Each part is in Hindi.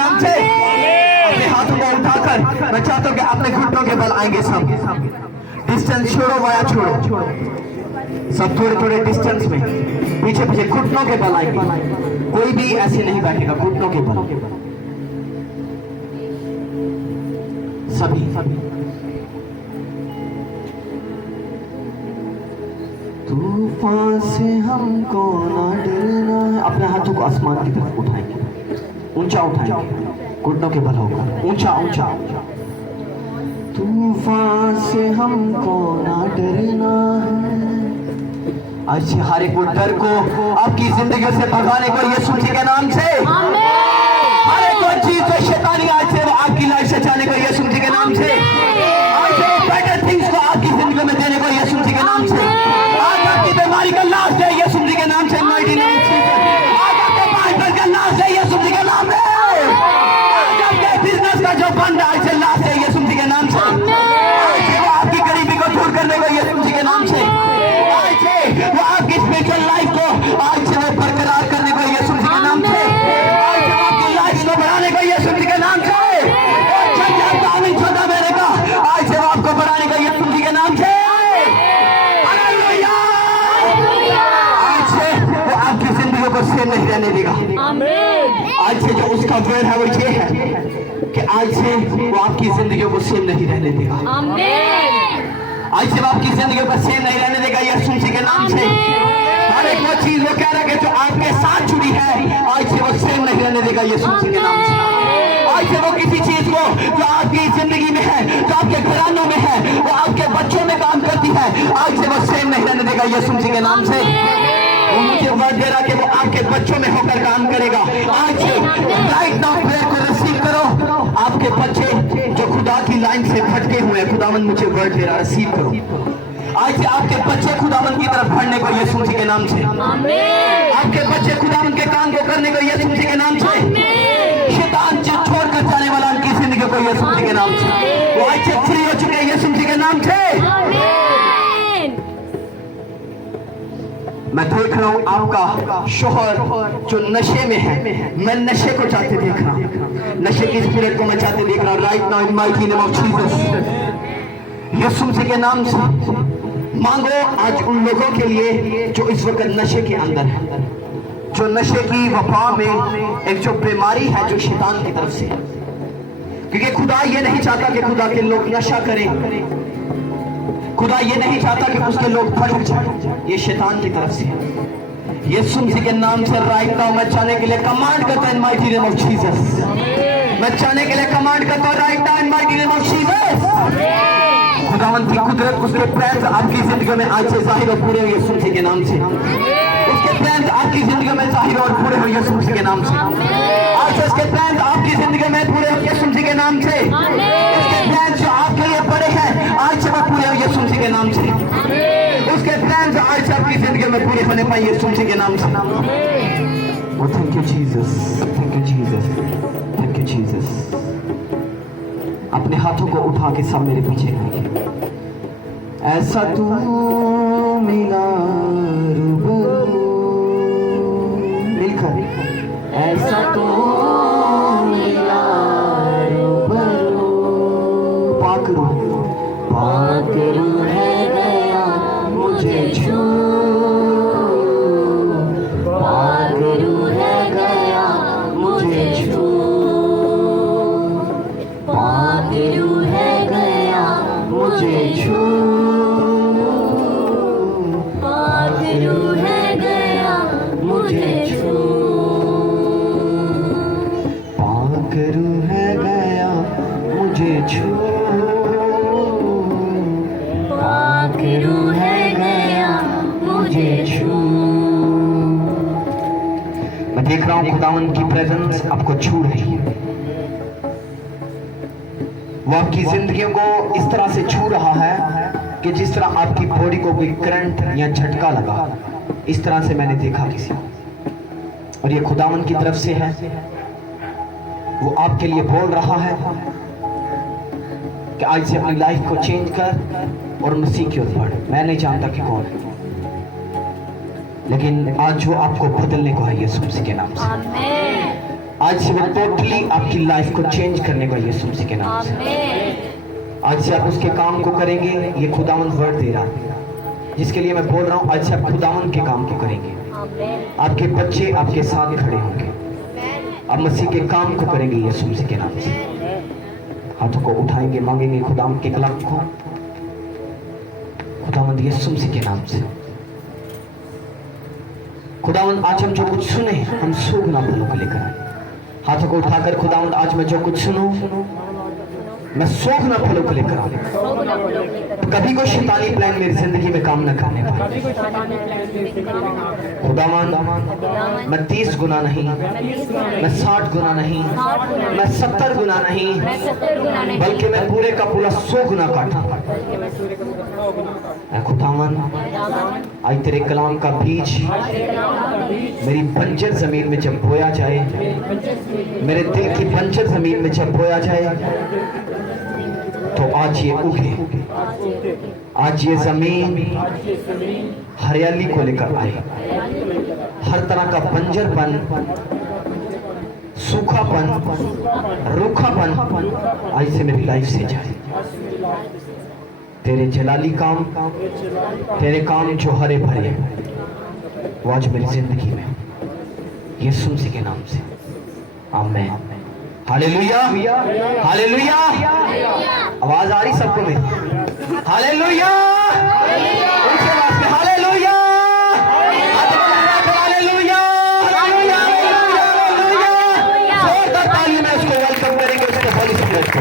नाम से। अपने हाथों को उठाकर मैं चाहता हूँ कि अपने घुटनों के बल आएंगे सब। डिस्टेंस छोड़ो, वाया छोड़ो, सब थोड़े थोड़े डिस्टेंस में पीछे पीछे घुटनों के बल आएंगे। कोई भी ऐसे नहीं बैठेगा, घुटनों के बल सभी। तूफान से हमको ना डरना है। अपने हाथों को आसमान की तरफ उठाएंगे, ऊंचा उठाएंगे, घुटनों के बल होगा, ऊंचा ऊंचा। तूफान से हमको ना डरना है। आज हर एक डर को आपकी जिंदगी से भगाने को यीशु जी के नाम से। हर एक चीज जो शैतानी आज से वो आपकी लाइफ से जाने को यीशु जी के नाम से। आज से बेटर थिंग्स को आपकी जिंदगी में देने को यीशु जी के नाम से। आज आपकी बीमारी का लास्ट है यीशु जी के नाम से। Mighty name of Jesus. आज आपके पार्टनर का लास्ट है यीशु जी के नाम से। आज आपके बिजनेस का जो बंद आज से लास्ट है यीशु जी के नाम से। आज से वो आपकी गरीबी को दूर करने को यीशु जी के नाम से। आज से वो आपकी स्पिरिचुअल लाइफ को आज से वो बरकरार करने को यीशु जी के नाम से। आज से वो आपकी लाइफ को बढ़ाने को यीशु जी के नाम से। छोटा मेरे का आज से वो आपको बढ़ाने का यीशु जी के नाम से। आज से वो आपकी जिंदगी को सेम नहीं रहने देगा। आज से जो उसका वर्ड है वो ये है कि आज से वो आपकी जिंदगी को सेम नहीं रहने देगा। आज से वो आपकी जिंदगी को सेम नहीं रहने देगा यीशु जी के नाम से। हर एक वो चीज वो कह रहा है कि जो आपके साथ जुड़ी है आज से वो सेम नहीं रहने देगा यीशु जी के नाम से। आज से वो किसी चीज को जो आपकी जिंदगी में है, जो आपके घरानों में है, वो आपके बच्चों में काम करती है, आज से वो सेम नहीं रहने देगा यीशु जी के नाम से। वो मुझे वर्ड दे रहा कि वो आपके बच्चों में होकर काम करेगा। आज से राइट नाउ प्रेयर को रिसीव करो। आपके बच्चे जो खुदा की लाइन से भटके हुए हैं, खुदावन मुझे वर्ड दे रहा, रिसीव करो। आज से आपके बच्चे खुदावन की तरफ बढ़ने को यीशु जी के नाम से। आपके बच्चे खुदावन के काम को करने को यीशु जी के नाम से। शैतान जो छोड़कर जाने वाला उनकी जिंदगी को यीशु जी के नाम से। वो आज से फ्री हो चुके हैं यीशु जी के नाम से। मैं देख रहा हूँ आपका शोहर जो नशे में है, मैं नशे को चाहते देख रहा हूँ, नशे की स्पिरिट को मैं चाहते देख रहा हूँ। Right now in mighty name of Jesus, Yeshu ji के नाम से मांगो आज उन लोगों के लिए जो इस वक्त नशे के अंदर है, जो नशे की वबा में एक जो बीमारी है जो शैतान की तरफ से है। क्योंकि खुदा ये नहीं चाहता कि खुदा के लोग नशा करें, खुदा ये नहीं चाहता कि उसके लोग भटक जाए, ये शैतान की तरफ से है। यीशु जी के नाम से राइट नाउ मैं चाहने के लिए कमांड करता हूं इन माइटी नेम ऑफ जीसस। मैं चाहने के लिए कमांड करता हूं right now in mighty name of Jesus. खुदावंत की कुदरत, उसके प्लान आपकी जिंदगी में आज से जाहिर और पूरे यीशु जी के नाम से। उसके प्लान आपकी जिंदगी में जाहिर और पूरे हो यीशु जी के नाम से। आज से उसके प्लान आपकी जिंदगी में पूरे हो यीशु जी के नाम से। उसके प्लान जो आपके लिए बड़े हैं आज से वो पूरे हो यीशु जी के नाम से। उसके प्लान आज से आपकी जिंदगी में पूरे होने पाए यीशु जी के नाम से। Oh, thank you Jesus, thank you Jesus, thank you Jesus। अपने हाथों को उठा के सब मेरे पीछे करिए। ऐसा तू मिला रूबरू, मिलकर ऐसा तो मिला रूबरू। पाकरू पाकरू है गया मुझे छू, पाकरू है गया मुझे छू, पाकरू है गया मुझे छू, पाकरू है गया मुझे छू, पाकरू है गया मुझे छू, पाकरू है गया मुझे छू। मैं देख रहा हूं खुदावन की प्रेजेंस आपको छू रही है। वो आपकी जिंदगियों को इस तरह से छू रहा है कि जिस तरह आपकी बॉडी को कोई करंट या झटका लगा, इस तरह से मैंने देखा किसी को। और ये खुदावन की तरफ से है। वो आपके लिए बोल रहा है कि आज से अपनी लाइफ को चेंज कर और मसीह की ओर बढ़। मैं नहीं जानता कि कौन है, लेकिन आज जो आपको बदलने को है यीशु मसीह के नाम से। आज से वो टोटली आपकी लाइफ को चेंज करने को यीशु मसीह के नाम से। आज से आप उसके काम को करेंगे। ये खुदावंद वर्ड दे रहा है जिसके लिए मैं बोल रहा हूँ। आज से आप खुदावंद के काम को करेंगे। आपके बच्चे आपके साथ खड़े होंगे। आप मसीह के काम को करेंगे यीशु मसीह के नाम से। हाथों को उठाएंगे, मांगेंगे खुदावंद के कलाम को, खुदावंद यीशु मसीह के नाम से। खुदावंद आज हम जो कुछ सुने हम सूखना फलों को लेकर आए। हाथों को उठाकर खुदावंद आज मैं जो कुछ सुनूं मैं सूखना फलों को लेकर आऊं। कभी कोई शैतानी प्लान मेरी जिंदगी में काम न करने पाए। खुदावंद मैं 30 गुना नहीं, मैं 60 गुना नहीं, मैं 70 गुना नहीं, बल्कि मैं पूरे का पूरा 100 गुना काटा। खुदावंद आज तेरे कलाम का बीज मेरी बंजर जमीन में जब बोया जाए, मेरे दिल की बंजर जमीन में जब बोया जाए तो आज ये उगे, आज ये जमीन हरियाली को लेकर आए। हर तरह का बंजरपन, सूखापन, रूखापन आज से मेरी लाइफ से जाए। तेरे जलाली काम, तेरे काम जो हरे भरे वो आज मेरी जिंदगी में यीशु मसीह के नाम से आमीन। Hallelujah, hallelujah. आवाज आ रही सबको मेरी? हालेलुया, ऊंची आवाज में हालेलुया, हालेलुया, हालेलुया। जोरदार ताली में उसको वेलकम करेंगे, उसके होली स्पिरिट को।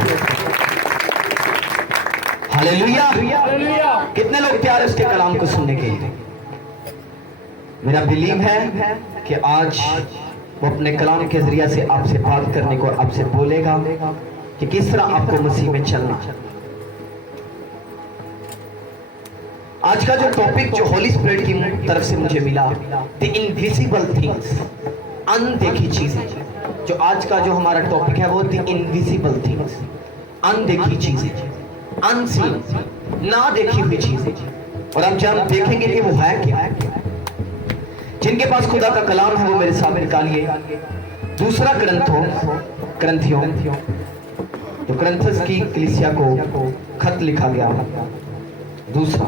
हालेलुया। कितने लोग तैयार है उसके कलाम को सुनने के लिए? मेरा बिलीव है कि आज वो अपने कलाम के जरिए से आपसे बात करने को, आपसे बोलेगा कि किस तरह आपको मसीह में चलना। आज का जो टॉपिक जो होली स्पिरिट की तरफ से मुझे मिला, द इनविजिबल थिंग्स, अनदेखी चीजें। जो आज का जो हमारा टॉपिक है वो द इनविजिबल थिंग्स, अनदेखी चीजें, अनसीन, ना देखी हुई चीजें। और हम जब देखेंगे कि वो है क्या। जिनके पास खुदा का कलाम है वो मेरे सामने निकालिए दूसरा करंथियों जो करंथस की कलीसिया को खत लिखा गया दूसरा,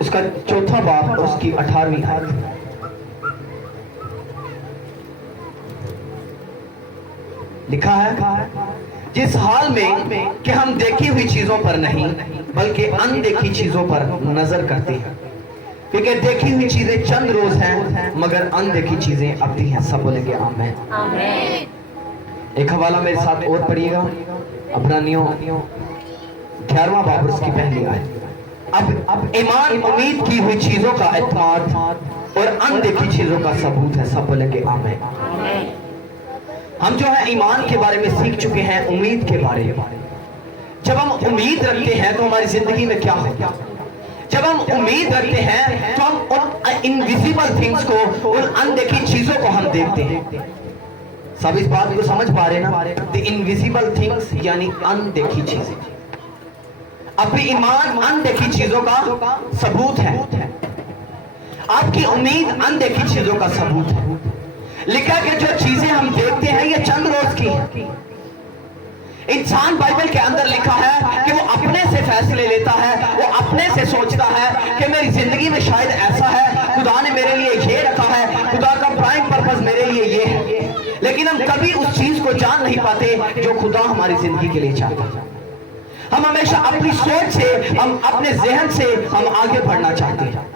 उसका 4वां बाब और उसकी 18वीं आयत। लिखा है, जिस हाल में कि हम देखी हुई चीजों पर नहीं बल्कि अनदेखी चीजों पर नजर करते हैं, क्योंकि देखी हुई चीजें चंद रोज हैं मगर अनदेखी चीजें अवधि हैं। सब बोलेंगे आमीन। एक हवाला मेरे साथ और पढ़िएगा, अब्रानियों 11वां बाब उसकी पहली आयत। अब ईमान उम्मीद की हुई चीजों का एतमाद और अनदेखी चीजों का सबूत है। सब बोलेंगे आमीन। हम जो है ईमान के बारे में सीख चुके हैं, उम्मीद के बारे में। जब हम उम्मीद रखते हैं तो हमारी जिंदगी में क्या होगा? जब हम उम्मीद रखते हैं तो हम उन इनविजिबल थिंग्स को, उन अनदेखी चीजों को हम देखते हैं। सब इस बात को समझ पा रहे ना? द इनविजिबल थिंग्स यानी अनदेखी चीजें। अपनी ईमान अनदेखी चीजों का सबूत है। आपकी उम्मीद अनदेखी चीजों का सबूत है। लिखा कि जो चीजें हम देखते हैं ये चंद रोज की है। इंसान बाइबल के अंदर लिखा है कि वो अपने से फैसले लेता है, वो अपने से सोचता है कि मेरी जिंदगी में शायद ऐसा है, खुदा ने मेरे लिए ये रखा है, खुदा का प्राइम पर्पस मेरे लिए ये है। लेकिन हम कभी उस चीज को जान नहीं पाते जो खुदा हमारी जिंदगी के लिए चाहता है। हम हमेशा अपनी सोच से, हम अपने जहन से हम आगे बढ़ना चाहते हैं,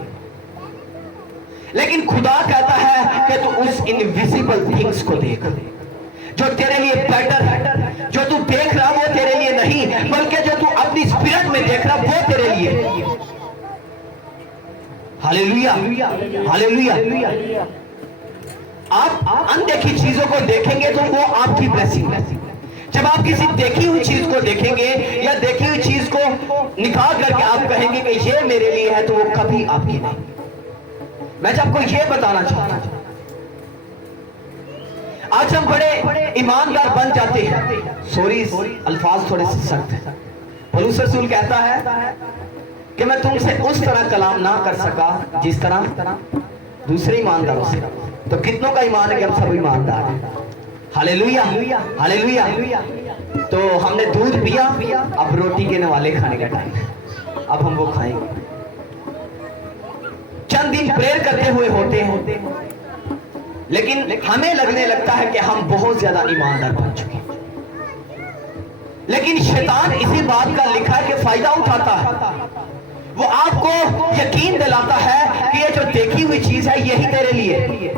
लेकिन खुदा कहता है कि तू उस इनविजिबल थिंग्स को देख जो तेरे लिए बेटर है। जो तू देख रहा वो तेरे लिए नहीं बल्कि जो तू अपनी स्पिरिट में देख रहा वो तेरे लिए। Hallelujah, hallelujah. आप अनदेखी चीजों को देखेंगे तो वो आपकी ब्लेसिंग है। जब आप किसी देखी हुई चीज को देखेंगे या देखी हुई चीज को निकाल करके आप कहेंगे कि ये मेरे लिए है, तो वो कभी आपकी नहीं। मैं आपको यह बताना चाहता हूं, आज हम बड़े ईमानदार बन जाते हैं। सॉरी, अल्फाज थोड़े से सख्त हैं। पौलुस रसूल कहता है कि मैं तुमसे उस तरह कलाम ना कर सका जिस तरह दूसरे ईमानदारों से। तो कितनों का ईमान है कि हम सब ईमानदार हैं? Hallelujah, hallelujah. तो हमने दूध पिया, अब रोटी के नवाले खाने का टाइम है, अब हम वो खाएंगे। चंद दिन प्रेयर करते हुए होते हैं, लेकिन हमें लगने लगता है कि हम बहुत ज्यादा ईमानदार बन चुके हैं। लेकिन शैतान इसी बात का लिखा है कि फायदा उठाता है। वो आपको यकीन दिलाता है कि ये जो देखी हुई चीज है यही तेरे लिए।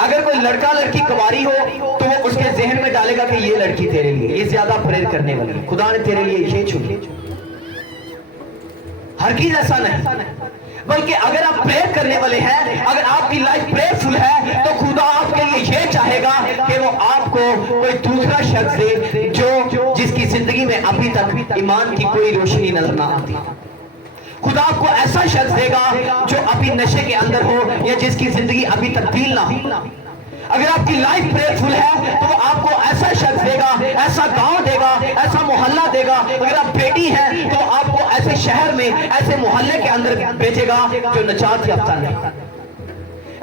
अगर कोई लड़का लड़की कुंवारी हो तो वो उसके जहन में डालेगा कि ये लड़की तेरे लिए, ये ज्यादा प्रेयर करने वाली है, खुदा ने तेरे लिए ये चुनी। हर चीज ऐसा नहीं, बल्कि अगर आप प्रेयर करने वाले हैं, अगर आपकी लाइफ प्रेयरफुल है, तो खुदा आपके लिए ये चाहेगा कि वो आपको कोई दूसरा शख्स दे जो जिसकी जिंदगी में अभी तक ईमान की कोई रोशनी नजर ना आती। खुदा आपको ऐसा शख्स देगा जो अभी नशे के अंदर हो या जिसकी जिंदगी अभी तब्दील ना हो। अगर आपकी लाइफ प्रेयरफुल है तो वो आपको ऐसा शख्स देगा, ऐसा गांव देगा, ऐसा मोहल्ला देगा। अगर आप बेटी हैं तो आपको ऐसे शहर में, ऐसे मोहल्ले के अंदर भेजेगा जो नजात याफ्ता नहीं।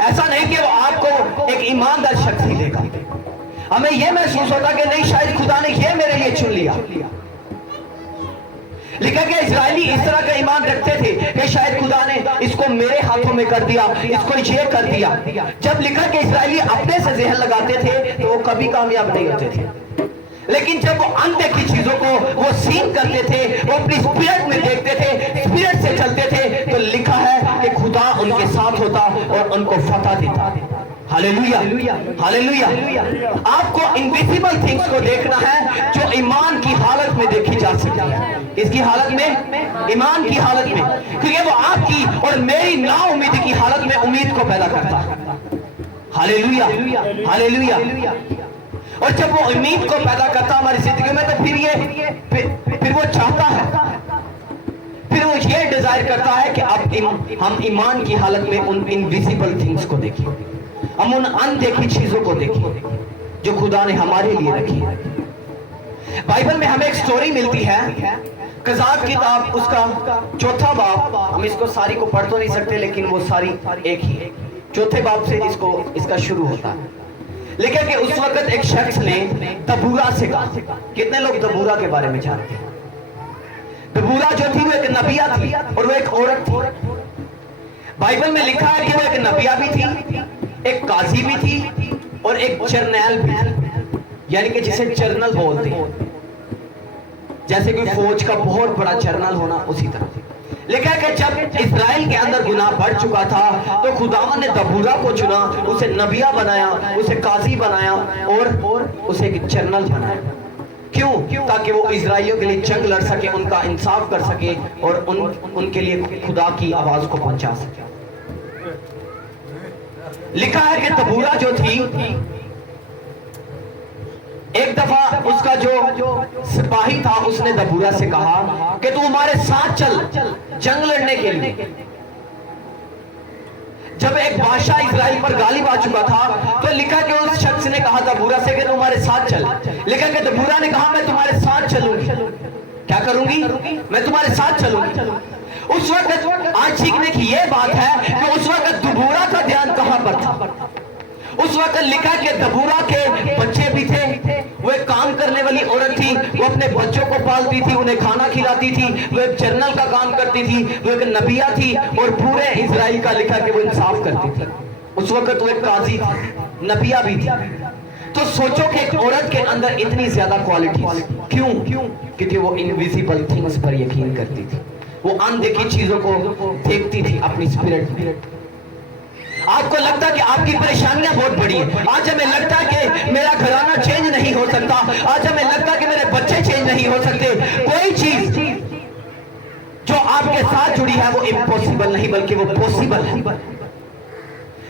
ऐसा नहीं कि वो आपको एक ईमानदार शख्स ही देगा। हमें यह महसूस होता कि नहीं, शायद खुदा ने ये मेरे लिए चुन लिया। लिखा कि इजरायली इस तरह का ईमान रखते थे कि शायद खुदा ने इसको मेरे हाथों में कर दिया, इसको ये कर दिया। जब लिखा कि इजरायली अपने से जहन लगाते थे तो वो कभी कामयाब नहीं होते थे। लेकिन जब वो अनदेखी चीजों को वो सीन करते थे, वो अपनी स्पिरिट में देखते थे, स्पिरिट से चलते थे, तो लिखा है कि खुदा उनके साथ होता और उनको फतह देता। Hallelujah, hallelujah. आपको इनविजिबल थिंग्स को देखना है जो ईमान की हालत में देखी जा सकती है। इसकी हालत में, ईमान की हालत में, क्योंकि वो आपकी और मेरी नाउम्मीदी की हालत में उम्मीद को पैदा करता है। Hallelujah, hallelujah. और जब वो उम्मीद को पैदा करता हमारी जिंदगी में, तो फिर वो चाहता है, फिर वो ये डिजायर करता है कि अब हम ईमान की हालत में उन इनविजिबल थिंग्स को देखें, हम उन अनदेखी चीजों को देखें जो खुदा ने हमारे लिए रखी है। बाइबल में हमें एक स्टोरी मिलती है, कज़ात किताब उसका चौथा बाब। हम इसको सारी को पढ़ तो नहीं सकते, लेकिन वो सारी एक ही है। चौथे बाब से इसका शुरू होता है। लेकिन कि उस वक्त एक शख्स ने दबूरा से कहा। कितने लोग दबूरा के बारे में जानते हैं? दबूरा जो थी वो एक नबिया थी और वो एक औरत थी। बाइबल में लिखा है कि वो एक नबिया भी थी, एक काजी भी थी और एक जर्नैल भी थी, यानी कि जिसे जर्नल बोलते हैं, जैसे कि फौज का बहुत बड़ा जर्नल होना, उसी तरह। लिखा कि जब इस्राएल के अंदर गुनाह बढ़ चुका था तो खुदावन ने दबूरा को चुना, उसे नबिया बनाया, उसे काजी बनाया और उसे एक जर्नल बनाया। क्यों? ताकि वो इजराइलियों के लिए जंग लड़ सके, उनका इंसाफ कर सके और उनके लिए खुदा की आवाज को पहुंचा सके। लिखा है कि दबूरा जो थी, एक दफा उसका जो सिपाही था उसने दबूरा से कहा कि तू हमारे साथ चल जंग लड़ने के लिए। जब एक बादशाह इजराइल पर गालिब आ चुका था तो लिखा कि उस शख्स ने कहा दबूरा से कि तू हमारे साथ चल। लिखा कि दबूरा ने कहा मैं तुम्हारे साथ चलूंगी। क्या करूंगी? मैं तुम्हारे साथ चलूंगी। उस वक्त आज सीखने की यह बात है कि उस वक्त दबूरा का ध्यान कहां पर था? उस वक्त लिखा कि दबूरा के बच्चे भी थे, वो एक काम करने वाली औरत थी, वो अपने बच्चों को पालती थी, उन्हें खाना खिलाती थी, वो एक जर्नल का काम करती थी, वो एक नबिया थी और पूरे इजराइल का लिखा कि वो इंसाफ करती थी। उस वक्त वो एक काजी थी, नबिया भी थी। तो सोचो कि एक औरत के अंदर इतनी ज्यादा क्वालिटी क्यों? क्योंकि वो इनविजिबल थिंग्स पर यकीन करती थी, वो अनदेखी चीजों को देखती थी अपनी स्पिरिट। आपको लगता है कि आपकी परेशानियां बहुत बड़ी हैं। आज हमें लगता है कि मेरा घराना चेंज नहीं हो सकता, आज हमें लगता है कि मेरे बच्चे चेंज नहीं हो सकते। कोई चीज जो आपके साथ जुड़ी है वो इम्पॉसिबल नहीं बल्कि वो पॉसिबल है।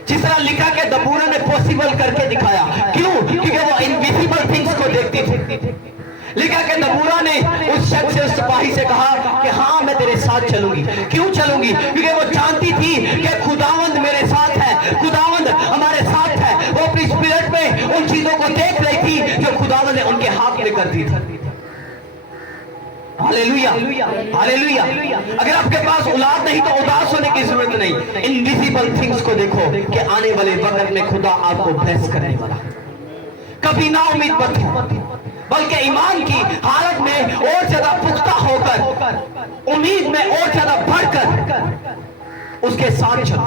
जिस तरह लिखा कि दबूरा ने पॉसिबल करके दिखाया। क्यों? क्योंकि वो इनविजिबल थिंग्स को देखती थी। लिखा कि दबूरा ने उस शख्स से, उस सिपाही से कहा कि हाँ मैं तेरे साथ चलूंगी। क्यों चलूंगी? क्योंकि वो जानती थी कि खुदावंद मेरे साथ है, खुदावंद हमारे साथ है। वो अपनी स्पिरिट में उन चीजों को देख रही थी जो खुदावंद ने उनके हाथ में कर दी थी। Hallelujah, hallelujah. अगर आपके पास औलाद नहीं तो उदास होने की जरूरत नहीं। इनविजिबल थिंग्स को देखो कि आने वाले वक्त में खुदा आपको ब्लेस करने वाला। कभी ना उम्मीद मत हो, बल्कि ईमान की हालत में और ज्यादा पुख्ता होकर, उम्मीद में और ज्यादा बढ़कर उसके साथ चलो।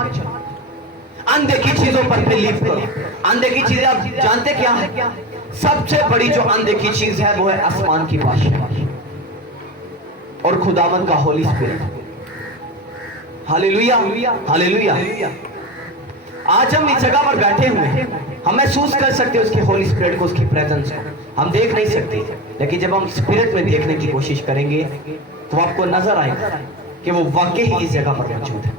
अनदेखी चीजों पर बिलीव करो। अनदेखी चीजें आप जानते क्या है? सबसे बड़ी जो अनदेखी चीज है वो है आसमान की बादशाही और खुदावंद का होली स्पिरिट। Hallelujah, hallelujah. आज हम इस जगह पर बैठे हुए हैं, हम महसूस कर सकते हैं उसके होली स्पिरिट को, उसकी प्रेजेंस को। हम देख नहीं सकते, लेकिन जब हम स्पिरिट में देखने की कोशिश करेंगे तो आपको नजर आएगा कि वो वाकई ही इस जगह पर मौजूद है।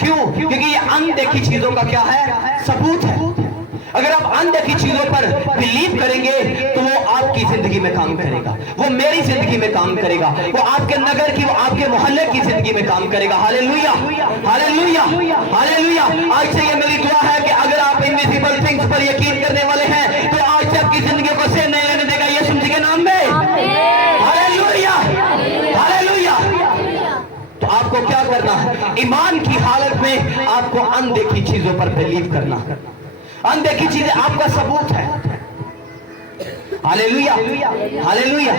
क्यों? क्योंकि ये अनदेखी चीजों का क्या है? सबूत है। अगर आप अनदेखी चीजों पर बिलीव करेंगे तो वो आपकी जिंदगी में काम करेगा, वो मेरी जिंदगी में काम करेगा, वो आपके नगर की, वो आपके मोहल्ले की जिंदगी में काम करेगा। Hallelujah, hallelujah, hallelujah. आज से ये मेरी दुआ है कि अगर आप इनविजिबल थिंग्स पर यकीन करने वाले हैं तो आज से आपकी जिंदगी को से नहीं लेने देगा यीशु मसीह के नाम में। Hallelujah, hallelujah. तो आपको क्या करना है? ईमान की हालत में आपको अनदेखी चीजों पर बिलीव करना। अनदेखी चीजें आपका सबूत है। Hallelujah, hallelujah.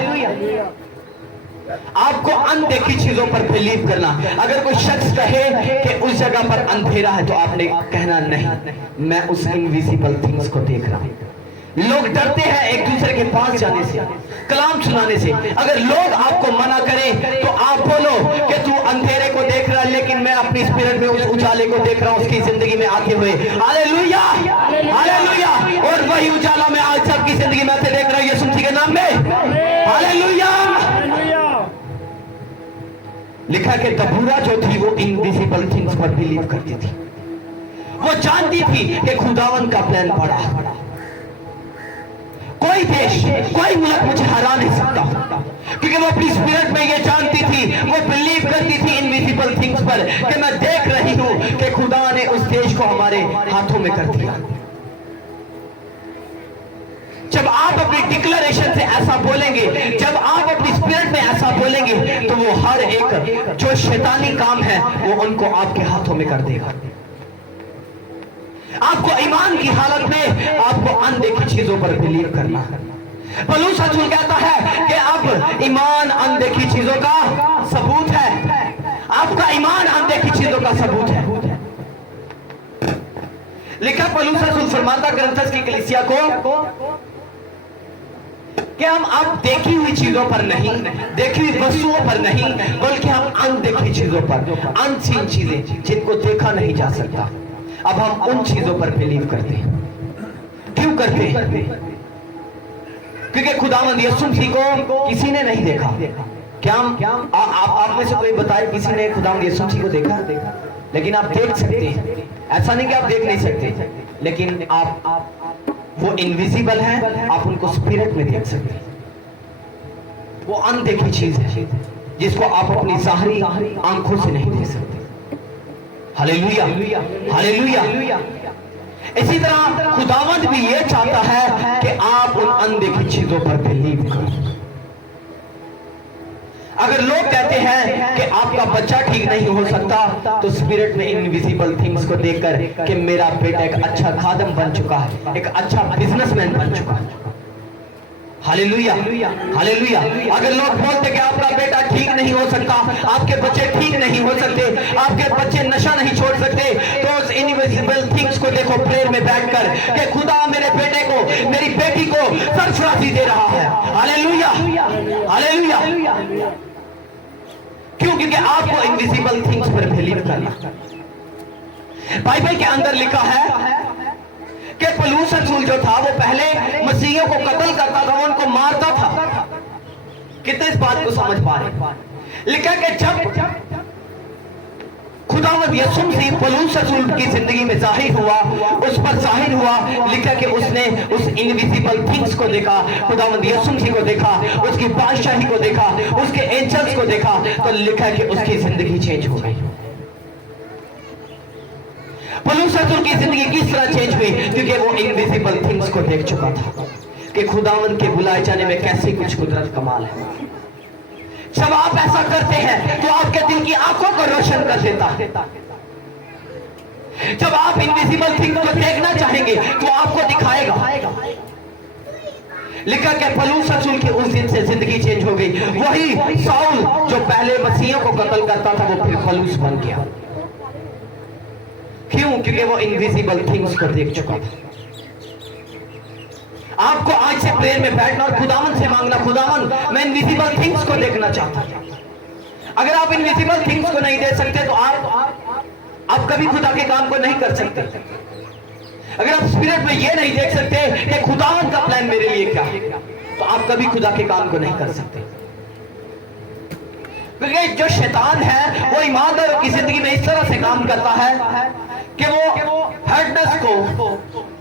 आपको अनदेखी चीजों पर बिलीव करना। अगर कोई शख्स कहे कि उस जगह पर अंधेरा है तो आपने कहना नहीं, मैं उस इनविजिबल थिंग्स को देख रहा हूं। लोग डरते हैं एक दूसरे के पास जाने से, कलाम सुनाने से। अगर लोग आपको मना करें तो आप बोलो कि तू अंधेरे को देख रहा है, लेकिन मैं अपनी स्पिरिट में उस उजाले को देख रहा हूं उसकी जिंदगी में आते हुए। Hallelujah, hallelujah. और वही उजाला मैं आज सबकी जिंदगी में आते देख रहा हूं यीशु मसीह के नाम में। हालेलुया। लिखा कि दबूरा जो थी वो इनविजिबल थिंग्स पर बिलीव करती थी। वो जानती थी कि खुदावन का प्लान बड़ा। कोई देश, कोई मुल्क मुझे हरा नहीं सकता, क्योंकि वो अपनी स्पिरिट में ये जानती थी, वो बिलीव करती थी इनविजिबल थिंग्स पर कि मैं देख रही हूं कि खुदा ने उस देश को हमारे हाथों में कर दिया। जब आप अपनी डिक्लेरेशन से ऐसा बोलेंगे, जब आप अपनी स्पिरिट में ऐसा बोलेंगे, तो वो हर एक जो शैतानी काम है वो उनको आपके हाथों में कर देगा। आपको ईमान की हालत में आपको अनदेखी चीजों पर बिलीव करना है। पौलुस रसूल कहता है कि अब ईमान अनदेखी चीजों का सबूत है। आपका ईमान अनदेखी चीजों का सबूत है। लिखा पौलुस रसूल फरमाता कुरिन्थियों की कलीसिया को कि हम अब देखी हुई चीजों पर नहीं, देखी हुई वस्तुओं पर नहीं, बल्कि हम अनदेखी चीजों पर, अनसीन चीजें जिनको देखा नहीं जा सकता, अब हम उन चीजों पर बिलीव करते हैं। क्यों करते हैं? क्योंकि खुदावंद यीशु मसीह को किसी ने नहीं देखा। क्या आप में से कोई बताए किसी ने खुदावंद यीशु मसीह को देखा? लेकिन आप देख सकते हैं। ऐसा नहीं कि आप देख नहीं सकते, लेकिन आप वो इनविजिबल है, आप उनको स्पिरिट में देख सकते हैं। वो अनदेखी चीज है जिसको आप अपनी ज़ाहिरी आंखों से नहीं देख सकते। Hallelujah, hallelujah. इसी तरह खुदावंद भी ये चाहता है कि आप उन अनदेखी चीजों पर बिलीव करें। अगर लोग कहते हैं कि आपका बच्चा ठीक नहीं हो सकता, तो स्पिरिट में इनविजिबल थिंग्स को देखकर कि मेरा बेटा एक अच्छा खादम बन चुका है, एक अच्छा बिजनेसमैन बन चुका है। Hallelujah, hallelujah. अगर लोग बोलते कि आपका बेटा ठीक नहीं हो सकता, आपके बच्चे ठीक नहीं हो सकते, आपके बच्चे नशा नहीं छोड़ सकते, तो उस इनविजिबल थिंग्स को देखो प्रेयर में बैठकर कि खुदा मेरे बेटे को, मेरी बेटी को सरफराजी दे रहा है। Hallelujah, hallelujah. क्यों? क्योंकि आपको इनविजिबल थिंग्स पर बिलीव करना। बाइबल के अंदर लिखा है कि पौलुस रसूल जो था वो पहले मसीहियों को कत्ल करता था, वो उनको मारता था। कितने इस बात को समझ पा रहे? लिखा कि जब खुदावंद यीशु मसीह पौलुस रसूल की जिंदगी में जाहिर हुआ, उस पर जाहिर हुआ, लिखा कि उसने उस इनविजिबल थिंग्स को देखा, खुदावंद यीशु मसीह को देखा, उसकी बादशाही को देखा, उसके एंजल्स को देखा, तो लिखा कि उसकी जिंदगी चेंज हो गई। पौलुस रसूल की जिंदगी किस तरह चेंज हुई? क्योंकि वो इनविजिबल थिंग्स को देख चुका था कि खुदावंद के बुलाए जाने में कैसी कुछ कुदरत कमाल है, जब आप ऐसा करते हैं तो आपके दिल की आंखों को रोशन कर देता है। जब आप इनविजिबल थिंग को देखना चाहेंगे तो आपको दिखाएगा। लिखा कि पलूस रसूल की उस दिन से जिंदगी चेंज हो गई। वही साउल जो पहले मसीहियों को कत्ल करता था वो फिर पलूस बन गया। क्यों? क्योंकि वो इनविजिबल थिंग्स को देख चुका था। आपको आज से प्रेयर में बैठना और खुदावन से मांगना, खुदावन मैं इनविजिबल थिंग्स को देखना चाहता हूं। अगर आप इनविजिबल थिंग्स को नहीं देख सकते तो आप कभी खुदा के काम को नहीं कर सकते। अगर आप स्पिरिट में ये नहीं देख सकते कि खुदावन का प्लान मेरे लिए क्या है, तो आप कभी खुदा के काम को नहीं कर सकते। क्योंकि जो शैतान है वो ईमानदारों की जिंदगी में इस तरह से काम करता है कि वो हर्टनेस को,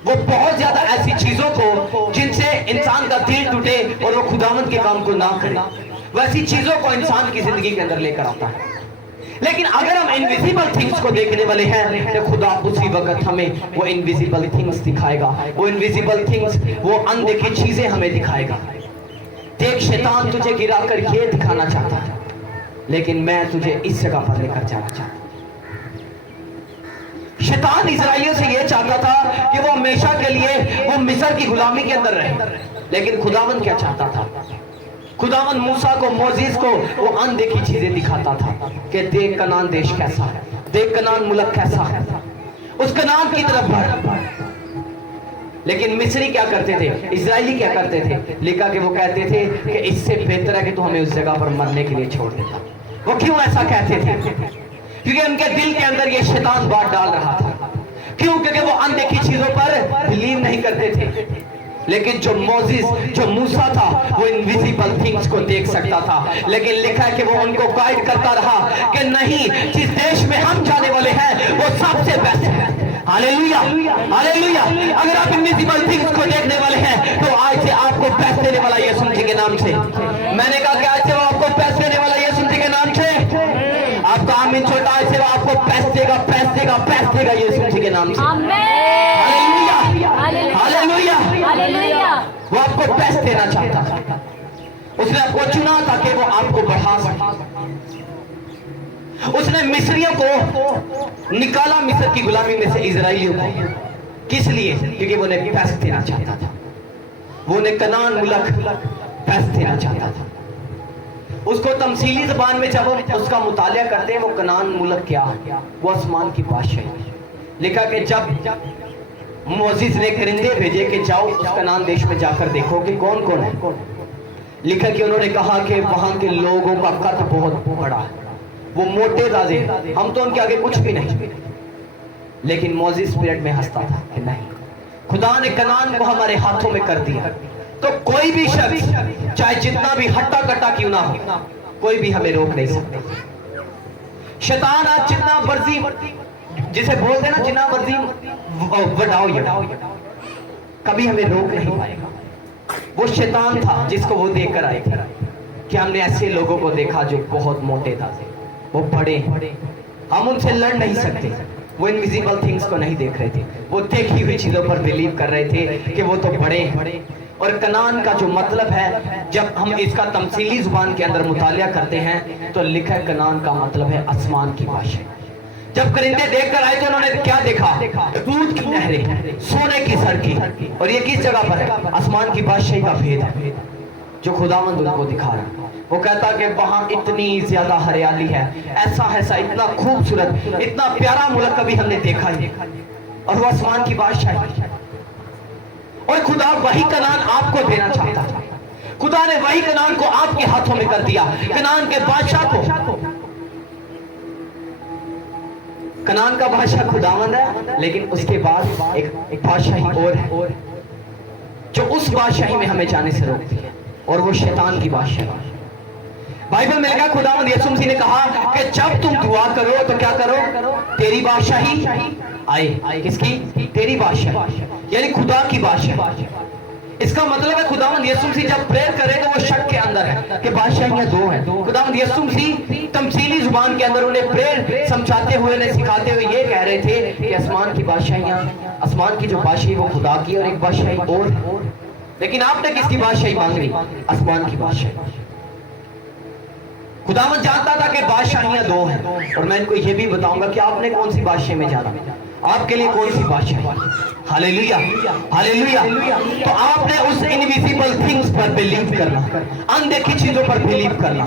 वो बहुत ज्यादा ऐसी चीजों को जिनसे इंसान का दिल टूटे और वो खुदावंद के काम को ना करे, वैसी चीजों को इंसान की जिंदगी के अंदर लेकर आता है। लेकिन अगर हम इनविजिबल थिंग्स को देखने वाले हैं तो खुदा उसी वक्त हमें वो इनविजिबल थिंग्स दिखाएगा। वो इनविजिबल थिंग्स, वो अनदेखी चीजें हमें दिखाएगा। देख, शैतान तुझे गिराकर ये दिखाना चाहता था, लेकिन मैं तुझे इस जगह पर लेकर जाना चाहता हूं। शैतान इस्राएलियों से यह चाहता था कि वो हमेशा के लिए वो मिस्र की गुलामी के अंदर रहे, लेकिन खुदावंद क्या चाहता था? खुदावंद मूसा को, मोसेस को वो अनदेखी चीजें दिखाता था कि देख कनान देश कैसा है, देख कनान मुल्क कैसा है, उस कनान की तरफ बढ़। लेकिन मिस्री क्या करते थे, इजरायली क्या करते थे? लिखा कि वो कहते थे कि इससे बेहतर है कि तू हमें उस जगह पर मरने के लिए छोड़ देता। वो क्यों ऐसा कहते थे? क्योंकि उनके दिल के अंदर ये शैतान बात डाल रहा था। क्यों? क्योंकि वो अनदेखी चीजों पर बिलीव नहीं करते थे। लेकिन जो मोसेस, जो मूसा था, वो इनविजिबल थिंग्स को देख सकता था। लेकिन लिखा है कि वो उनको गाइड करता रहा कि नहीं, जिस देश में हम जाने वाले हैं वो सबसे बेस्ट है। Hallelujah, hallelujah. अगर आप इनविजिबल थिंग्स को देखने वाले हैं तो आज से आपको बेस्ट देने वाला यीशु मसीह के नाम से। मैंने कहा कि आज से वो आपको बेस्ट देने वाला यीशु मसीह के नाम से। आपका आमीन छोटा, आज से वो आपको बेस्ट देगा, बेस्ट देगा, बेस्ट देगा यीशु मसीह के नाम से। Hallelujah, hallelujah, hallelujah. वो आपको बेस्ट देना चाहता था। उसने आपको चुना ताकि वो आपको बढ़ा सके। उसने मिस्रियों को निकाला मिस्र की गुलामी में से, इजराइलियों को। किस लिए? क्योंकि वो उन्हें बेस्ट देना चाहता था। वो उन्हें कनान मुल्क बेस्ट देना चाहता था। उसको तमसीली ज़बान में जब उसका मुतालिया करते हैं, वो कनान मुल्क क्या? वो आसमान की बादशाही। लिखा कि जब मोसेस ने परिंदे भेजे कि जाओ उस कनान देश में जाकर देखो कि कौन कौन है। लिखा कि उन्होंने कहा कि वहां के लोगों का कद बहुत बड़ा है, वो मोटे ताजे, हम तो उनके आगे कुछ भी नहीं। लेकिन मोसेस स्पिरिट में हंसता था कि नहीं, खुदा ने कनान को हमारे हाथों में कर दिया तो कोई भी शख्स, चाहे जितना भी हट्टा कट्टा क्यों ना हो, कोई भी हमें रोक नहीं सकता। शैतान आज जितना मर्जी, जिसे बोलते ना जितना मर्जी बढ़ाओ ये, कभी हमें रोक नहीं पाएगा। वो शैतान था जिसको वो देखकर आए थे कि हमने ऐसे लोगों को देखा जो बहुत मोटे ताजे, वो बड़े, हम उनसे लड़ नहीं सकते। वो इनविजिबल थिंग्स को नहीं देख रहे थे, वो देखी हुई चीजों पर बिलीव कर रहे थे कि वो तो बड़े। और कनान का जो मतलब है, जब हम इसका तमसीली जुबान के अंदर मुतालिया करते हैं तो लिखा है कनान का मतलब है आसमान की बादशाही। जब परिंदे देखकर आए तो उन्होंने क्या देखा? दूध की नहरें, सोने की सड़कें। और ये किस जगह पर है? आसमान की बादशाही का भेद है जो खुदावंद उनको दिखा रहा है। वो कहता कि वहां इतनी ज्यादा हरियाली है, ऐसा ऐसा इतना खूबसूरत, इतना प्यारा मुल्क कभी हमने देखा ही। और वो आसमान की बादशाही, और खुदा वही कनान आपको देना चाहता था। खुदा ने वही कनान को आपके हाथों में कर दिया, कनान के बादशाह को। कनान का बादशाह खुदावंद है, लेकिन उसके बाद एक बादशाही और है जो उस बादशाही में हमें जाने से रोकती है, और वो शैतान की बादशाही। बाइबल में लिखा, खुदावंद यीशु मसीह ने कहा कि जब तुम दुआ करो तो क्या करो? तेरी बादशाही आए। किसकी? तेरी बादशाही, यानी खुदा की बादशाही। इसका मतलब है खुदावंद यीशु मसीह जब प्रेयर करे तो वो शक के अंदर है कि बादशाहियां दो हैं। खुदावंद यीशु मसीह तमसीली जुबान के अंदर उन्हें प्रेयर समझाते हुए, उन्हें सिखाते हुए ये कह रहे थे कि आसमान की बादशाहियां, आसमान की जो बादशाही वो खुदा की, और एक बादशाही और है। लेकिन आपने किसकी बादशाही मांग ली? आसमान की बादशाही। खुदावंद जानता था कि बादशाहियां दो हैं, और मैं इनको ये भी बताऊंगा कि आपने कौन सी बादशाह में जाना, आपके लिए कौन सी बादशाह। Hallelujah, hallelujah. तो आपने उस इनविजिबल थिंग्स पर बिलीव करना, अनदेखी चीजों पर बिलीव करना।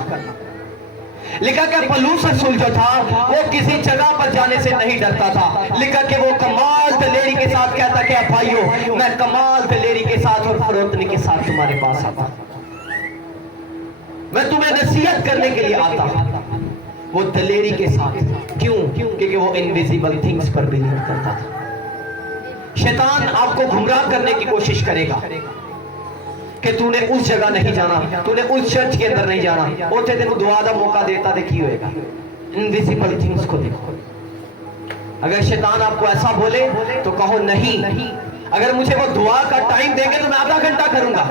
लिखा कि पौलुस रसूल जो था वो किसी जगह पर जाने से नहीं डरता था। लिखा कि वो कमाल दलेरी के साथ कहता कि भाइयों मैं कमाल दलेरी के साथ और फरोतनी के साथ तुम्हारे पास आता, मैं तुम्हें नसीहत करने के लिए आता, वो दलेरी के साथ। क्यों? क्योंकि वो इनविजिबल थिंग्स पर बिलीव करता था। शैतान आपको गुमराह करने की कोशिश करेगा कि तूने उस जगह नहीं जाना, तूने उस चर्च के अंदर नहीं जाना, उसे तेन दुआ का मौका देता तो की होएगा। इनविजिबल थिंग्स को देखो। अगर शैतान आपको ऐसा बोले तो कहो नहीं, अगर मुझे वो दुआ का टाइम देंगे तो मैं आधा घंटा करूंगा।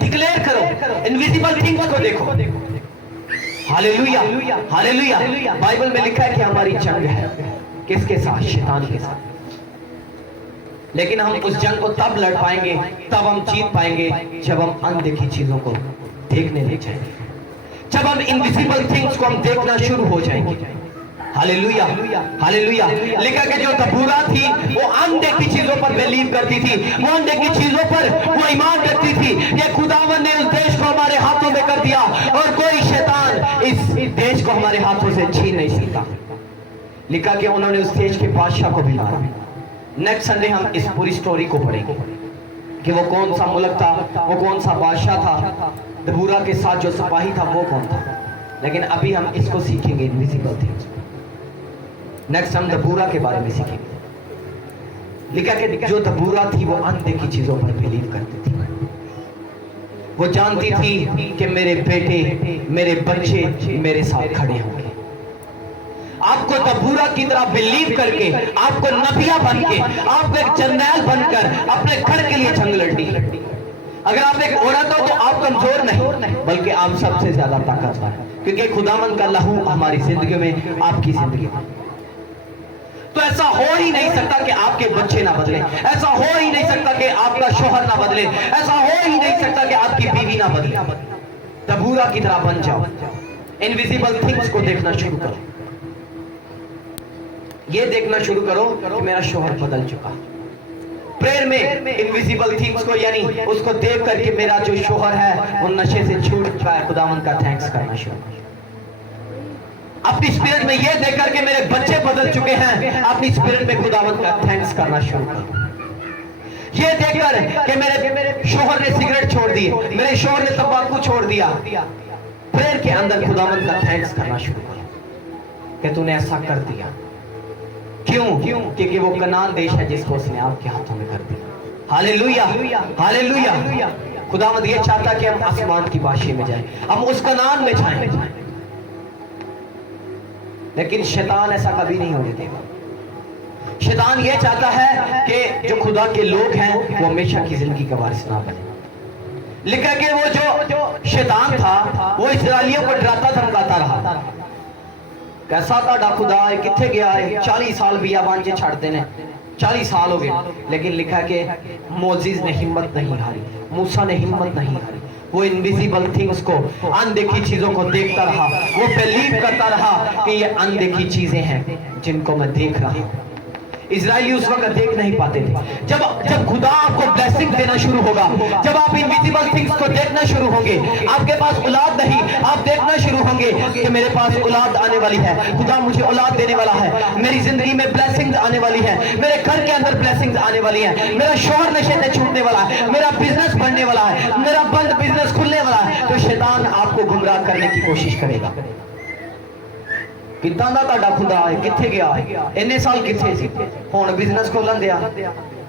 डिक्लेयर करो, इनविजिबल थिंग्स को देखो। Hallelujah, hallelujah. बाइबल में लिखा है कि हमारी जंग है किसके साथ? शैतान के साथ। लेकिन हम उस जंग को तब लड़ पाएंगे, तब हम जीत पाएंगे जब हम अनदेखी चीजों को देखने लग जाएंगे, जब हम इनविजिबल थिंग्स को हम देखना शुरू हो जाएंगे। Hallelujah, hallelujah. लिखा कि जो दबूरा थी वो अनदेखी चीजों पर बिलीव करती थी, वो अनदेखी चीजों पर वो ईमान रखती थी। ये खुदावंद ने उस देश को हमारे हाथों में कर दिया और कोई शैतान इस देश को हमारे हाथों से छीन नहीं सकता। लिखा कि उन्होंने उस देश के बादशाह को भी मारा। नेक्स्ट संडे हम इस पूरी स्टोरी को पढ़ेंगे कि वो कौन सा मुल्क था, वो कौन सा बादशाह था, दबूरा के साथ जो सिपाही था वो कौन था। लेकिन अभी हम इसको सीखेंगे, इनविजिबल थिंग्स। नेक्स्ट हम दबूरा के बारे में सीखेंगे। लिखा कि जो दबूरा थी वो अनदेखी चीजों पर बिलीव करती थी। वो जानती थी कि मेरे बेटे, मेरे बच्चे मेरे साथ खड़े होंगे। आपको दबूरा की तरह बिलीव करके, आपको नबिया बन के, आपको एक जर्नैल बनकर अपने घर के लिए जंग लड़नी। अगर आप एक औरत हो तो आप कमजोर नहीं, बल्कि आप सबसे ज्यादा ताकतवर है, क्योंकि खुदावंद का लहू हमारी जिंदगी में, आपकी जिंदगी में। तो ऐसा हो ही नहीं सकता कि आपके बच्चे ना बदले, ऐसा हो ही नहीं सकता कि आपका शोहर ना बदले, ऐसा हो ही नहीं सकता कि आपकी बीवी ना बदले। दबूरा की तरह बन जाओ, इनविजिबल थिंग्स को देखना शुरू करो। ये देखना शुरू करो कि मेरा शोहर बदल चुका। प्रेयर में इनविजिबल थिंग्स को, यानी उसको देख करके मेरा जो शोहर है वो नशे से छूट चुका है, खुदावंद का थैंक्स करना शुरू करो। अपनी स्पिरिट में ये देख करके मेरे बच्चे बदल चुके हैं, अपनी स्पिरिट में खुदावंद का थैंक्स करना शुरू करो। ये देखकर कि मेरे शोहर ने सिगरेट छोड़ दी, मेरे शोहर ने तंबाकू छोड़ दिया, प्रेयर के अंदर खुदावंद का थैंक्स करना शुरू करो कि तूने ऐसा कर दिया। क्यों? क्योंकि वो कनान देश है जिसको उसने आपके हाथों में कर दिया। Hallelujah, hallelujah. खुदावंद ये चाहता कि हम आसमान की बादशाही में जाएं, हम उस कनान में जाएं। लेकिन शैतान ऐसा कभी नहीं होने देगा। शैतान ये चाहता है कि जो खुदा के लोग हैं वो हमेशा की जिंदगी का वारिस ना बने। लिखा कि वो जो शैतान था वो इस्राएलियों को डराता धमकाता रहा। कैसा ताड़ा खुदा है, किथे गया है, 40 साल बियाबान से छड़ देने, 40 साल हो गए। लेकिन लिखा कि मोजिज ने हिम्मत नहीं हारी, मूसा ने हिम्मत नहीं हारी। वो इनविजिबल थिंग्स को, अनदेखी चीजों को देखता रहा, वो बिलीव करता रहा कि ये अनदेखी चीजें हैं जिनको मैं देख रहा हूं। इजरायली उस वक्त देख नहीं पाते थे। जब खुदा आपको ब्लेसिंग देना शुरू होगा, जब आप इनविजिबल थिंग्स को देखना शुरू होंगे, आपके पास औलाद नहीं, आप देखना शुरू होंगे कि मेरे पास औलाद आने वाली है, खुदा मुझे औलाद देने वाला है, मेरी जिंदगी में ब्लेसिंग्स आने वाली है, मेरे घर के अंदर ब्लेसिंग्स आने वाली है, मेरा शोहर नशे से छूटने वाला है, मेरा बिजनेस बढ़ने वाला है, मेरा बंद बिजनेस खुलने वाला है। तो शैतान आपको गुमराह करने की कोशिश करेगा। कितना दा ताड़ा खुदा है, किथे गया है, इन्ने साल किथे सी, हुण बिजनेस खोलन दिया,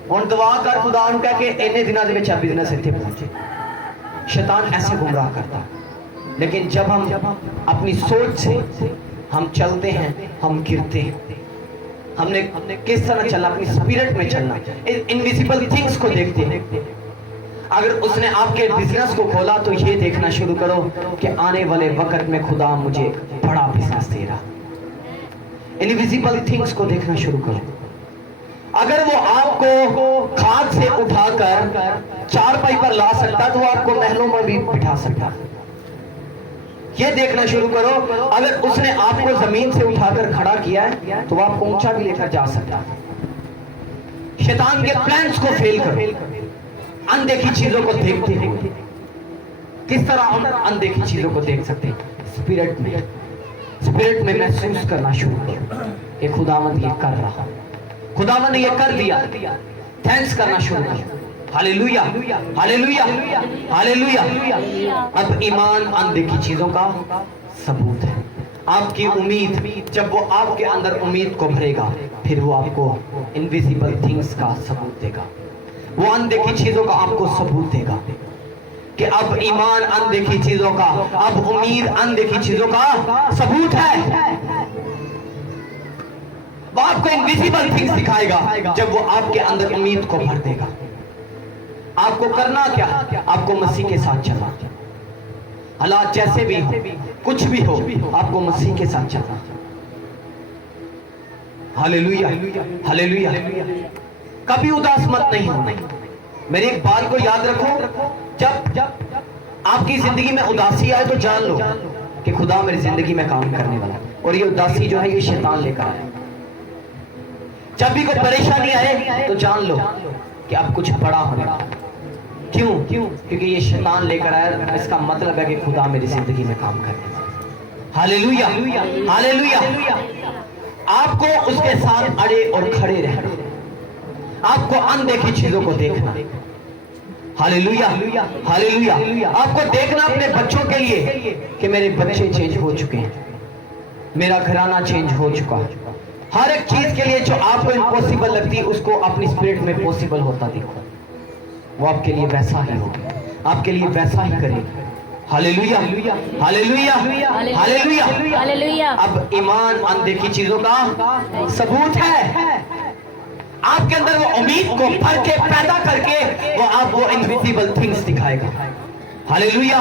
हुण दुआ कर खुदा नूं कह के इन्ने दिनां दे विच बिजनेस इत्थे पहुंचे। शैतान ऐसे गुमराह करता। लेकिन जब हम अपनी सोच से हम चलते हैं, हम गिरते हैं। हमने किस तरह चलना? अपनी स्पिरिट में चलना, इनविजिबल थिंग्स को देखते हैं। अगर उसने आपके बिजनेस को खोला तो ये देखना शुरू करो कि आने वाले वक्त में खुदा मुझे बड़ा बिजनेस दे रहा। इनविजिबल थिंग्स को देखना शुरू करो। अगर वो आपको खाद से उठाकर चारपाई पर ला सकता तो वो आपको महलों में भी बिठा सकता। ये देखना शुरू करो, अगर उसने आपको जमीन से उठाकर खड़ा किया है तो आपको ऊंचा भी लेकर जा सकता है। शैतान के प्लान्स को फेल करो, अनदेखी चीजों को देखते हो। किस तरह हम अनदेखी चीजों को देख सकते हैं? स्पिरिट में महसूस करना शुरू करो कि खुदावंद ये कर रहा, खुदावंद ने ये कर दिया, थैंक्स करना शुरू करो। Hallelujah, hallelujah, hallelujah. अब ईमान अनदेखी चीजों का सबूत है। आपकी उम्मीद, जब वो आपके अंदर उम्मीद को भरेगा, फिर वो आपको इनविजिबल थिंग्स का सबूत देगा। वो अनदेखी चीजों का आपको सबूत देगा कि अब ईमान अनदेखी चीजों का, अब उम्मीद अनदेखी चीजों का सबूत है। वो आपको इनविजिबल थिंग्स दिखाएगा जब वो आपके अंदर उम्मीद को भर देगा। आपको करना क्या? आपको मसीह के साथ चलना। हालात जैसे भी हो, कुछ भी हो, आपको मसीह के साथ चलना। Hallelujah, hallelujah. कभी उदास मत नहीं होना। मेरी एक बात को याद रखो, जब आपकी जिंदगी में उदासी आए तो जान लो कि खुदा मेरी जिंदगी में काम करने वाला है, और ये उदासी जो है ये शैतान लेकर आए। जब भी कोई परेशानी आए तो जान लो कि अब कुछ बड़ा होने वाला है। क्यों? क्योंकि ये शैतान लेकर आया, इसका मतलब है कि खुदा मेरी जिंदगी में काम करने वाला है। Hallelujah, hallelujah. आपको उसके साथ अड़े और खड़े रहना, आपको अनदेखी चीजों को देखना। Hallelujah, hallelujah. आपको देखना अपने बच्चों के लिए कि मेरे बच्चे चेंज हो चुके हैं, मेरा घराना चेंज हो चुका है। हर एक चीज के लिए जो आपको इम्पॉसिबल लगती है उसको अपनी स्पिरिट में पॉसिबल होता देखो। वो आपके लिए वैसा ही होगा, आपके लिए वैसा ही करेगा। Hallelujah, hallelujah, hallelujah, hallelujah. अब ईमान अनदेखी चीजों का सबूत है। आपके अंदर वो उम्मीद को भर के पैदा करके वो आपको इनविजिबल थिंग्स दिखाएगा। Hallelujah,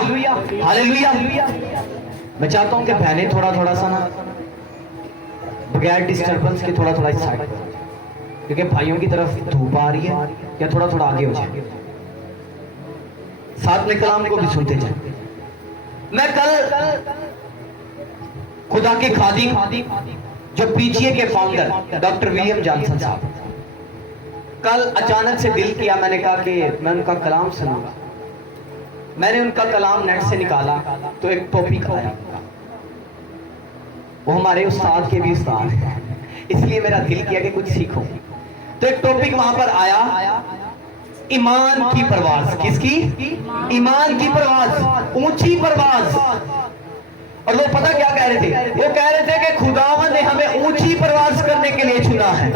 hallelujah. मैं चाहता हूं कि बहनें थोड़ा थोड़ा सा ना बगैर डिस्टर्बेंस के थोड़ा थोड़ा साइड, क्योंकि भाइयों की तरफ धूप आ रही है, या थोड़ा थोड़ा आगे हो जाए, साथ में कलाम को भी सुनते जाए। मैं कल खुदा के खादिम जो पीजीए के फाउंडर डॉक्टर विलियम जॉनसन साहब, कल अचानक से दिल किया, मैंने कहा कि मैं उनका कलाम सुनूंगा। मैंने उनका कलाम नेट से निकाला तो एक टॉपिक आया, वो हमारे उस्ताद के भी उस्ताद हैं, इसलिए मेरा दिल किया कि कुछ सीखो। तो एक टॉपिक वहां पर आया, ईमान की परवाज। किसकी? ईमान की परवाज, ऊंची परवाज। और वो पता क्या कह रहे थे? वो कह रहे थे कि खुदावंद ने हमें ऊंची परवाज करने के लिए चुना है।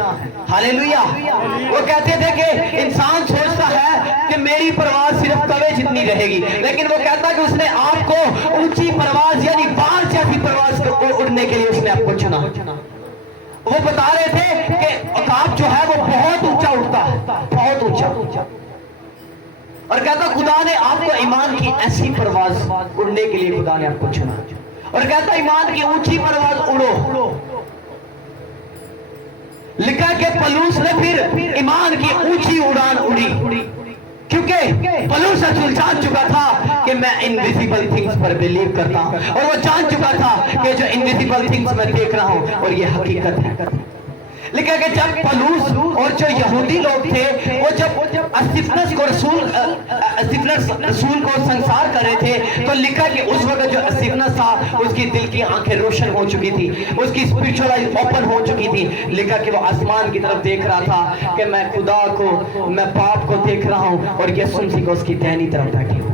हालेलुया। वो कहते थे कि इंसान सोचता है कि मेरी परवाज सिर्फ कवे जितनी रहेगी, लेकिन वो कहता कि उसने आपको ऊंची परवाज यानी बाल जैसी परवाज उड़ने के लिए उसने आपको चुना। वो बता रहे थे कि औकात जो है वो बहुत ऊंचा उड़ता है, बहुत ऊंचा। और कहता खुदा ने आपको ईमान की ऐसी परवाज उड़ने के लिए खुदा ने आपको चुना। और कहता ईमान की ऊंची परवाज उड़ो। लिखा कि पलूस ने फिर ईमान की ऊंची उड़ान उड़ी, क्योंकि पलूस रसूल जान चुका था कि मैं इनविजिबल थिंग्स पर बिलीव करता हूं, और वो जान चुका था कि जो इनविजिबल थिंग्स मैं देख रहा हूं और ये हकीकत है। लिखा कि जब पलूस और जो यहूदी लोग थे वो जब अस्तिफनस को रसूल को संसार कर रहे थे, तो लिखा कि उस वक्त जो अस्तिफनस था उसकी दिल की आंखें रोशन हो चुकी थी, उसकी स्पिरिचुअल आइज ओपन हो चुकी थी। लिखा कि वो आसमान की तरफ देख रहा था कि मैं खुदा को, मैं बाप को देख रहा हूं और यीशु मसीह को उसकी दाहिनी तरफ बैठे हुए।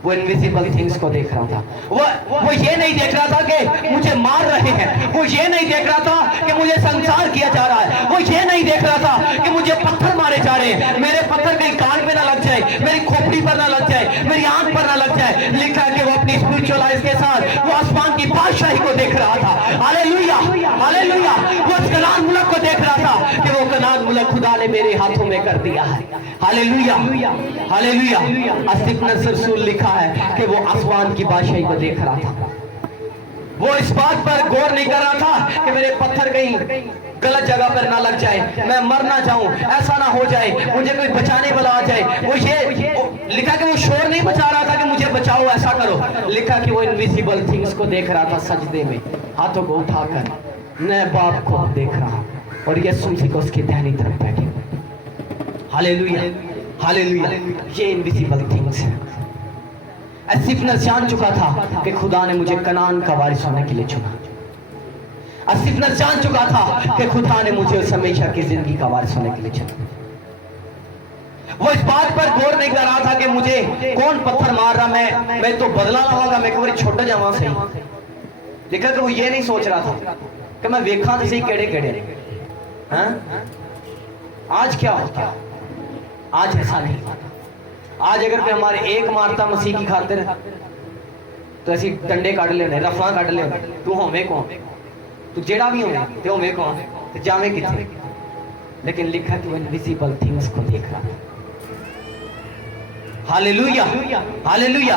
वो इनविजिबल थिंग्स को देख रहा था। वो ये नहीं देख रहा था कि मुझे मार रहे हैं, वो ये नहीं देख रहा था कि मुझे संसार किया जा रहा है, वो ये नहीं देख रहा था कि मुझे पत्थर मारे जा रहे हैं, मेरे पत्थर कहीं कान पे ना लग जाए, मेरी खोपड़ी पर ना लग जाए, मेरी आंख पर ना लग जाए। लिखा है कि वो अपनी स्पिरिचुअल आइज के साथ वो आसमान की बादशाही को देख रहा था। Hallelujah, hallelujah. वो कनान मुल्क को देख रहा था कि वो कनान मुल्क खुदा ने मेरे हाथों में कर दिया है। Hallelujah, hallelujah. अस्तिफनस रसूल लिखा है कि वो आसमान की बादशाही को देख रहा था। वो इस बात पर गौर नहीं कर रहा था कि मेरे पत्थर कहीं गलत जगह पर ना लग जाए, मैं मर ना जाऊं, ऐसा ना हो जाए, मुझे कोई बचाने वाला आ जाए। वो ये लिखा कि वो शोर नहीं मचा रहा था कि मुझे बचाओ, ऐसा करो। लिखा कि वो इनविजिबल थिंग्स को देख रहा था सजदे में, हाथों को उठाकर मैं बाप को देख रहा, और यीशु मसीह को उसकी दाहिनी तरफ बैठे। Hallelujah, hallelujah. ये इनविजिबल थिंग्स है। एसिफनस जान चुका था कि खुदा ने मुझे कनान का वारिस होने के लिए चुना। एसिफनस जान चुका था कि खुदा ने मुझे उस हमेशा की जिंदगी का वारिस होने के लिए चुना। वो इस बात पर गौर नहीं कर रहा था कि मुझे कौन पत्थर मार रहा, मैं तो बदला लवांगा, मैं एक छोटा जावा सही। देखा कि वो ये नहीं सोच रहा था कि मैं वेखा तो सही केड़े केड़े। आज क्या होता, आज ऐसा नहीं। आज अगर कोई हमारे एक मारता मसीह की खातिर तो ऐसी डंडे काट ले, रफा काट ले, तू होवे कौन, तू जेड़ा भी होवे ते होवे कौन, ते जावे किथे। लेकिन लिखा कि वो इनविजिबल थिंग्स को देख रहा। Hallelujah, hallelujah.